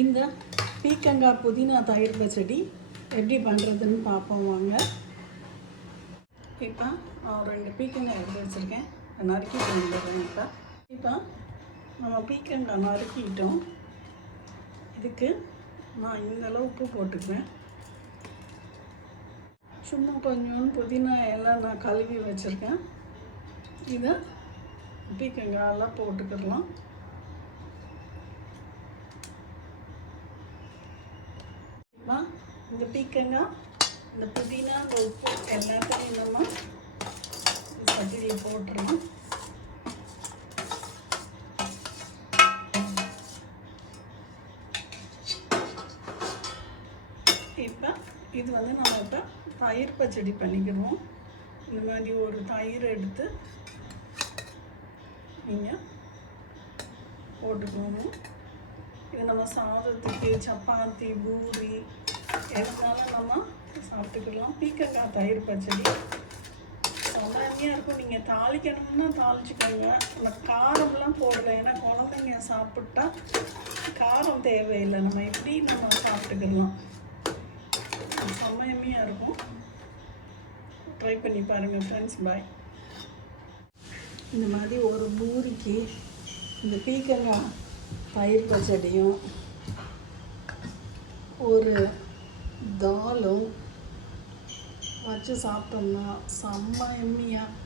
இந்த பீக்கங்காய் புதினா தயிர் பச்சடி எப்படி பண்ணுறதுன்னு பார்ப்போம் வாங்க. இப்போ நான் 2 பீக்கங்காய் எடுத்து வச்சுருக்கேன், நறுக்கி வந்துடுறேன். இப்போ நம்ம பீக்கங்காய் நறுக்கிட்டோம். இதுக்கு நான் இந்த உப்பு போட்டுக்குவேன். சும்மா கொஞ்சம் புதினா எல்லாம் நான் கழுவி வச்சுருக்கேன். இதை பீக்கங்காயெல்லாம் போட்டுக்கிடலாம். இப்போ இந்த பீக்கங்காய், இந்த புதினா, இந்த உப்பு எல்லாத்தையும் நம்ம சட்டியில் போட்டுருவோம். இப்போ இது நம்ம இப்போ தயிர் பச்சடி பண்ணிக்கிடுவோம். இந்த மாதிரி ஒரு தயிர் எடுத்து நீங்கள் போட்டுக்கணும். இது நம்ம சாதத்துக்கு, சப்பாத்தி, பூரி எதுனாலும் நம்ம சாப்பிட்டுக்கலாம். பீக்கங்காய் தயிர் பச்சடி சாதாரணமாக இருக்கும். நீங்கள் தாளிக்கணும்னா தாளிச்சுக்கோங்க. நம்ம காரம்லாம் போடலை, ஏன்னா குழந்தைங்க சாப்பிட்டா காரம் தேவையில்லை. நம்ம எப்படி நம்ம சாப்பிட்டுக்கலாம். செம்மையாக இருக்கும். ட்ரை பண்ணி பாருங்கள் ஃப்ரெண்ட்ஸ். பாய். இந்த மாதிரி ஒரு பூரிக்கு இந்த பீக்கங்காய் தயிர் பச்சடியும் ஒரு தாலும் வச்சு சாப்பிட்டோம்னா செம்ம எம்மியாக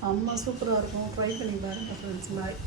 செம்ம சூப்பராக இருக்கும். ட்ரை பண்ணி பாருங்கள் ஃப்ரெண்ட்ஸ். பாய்.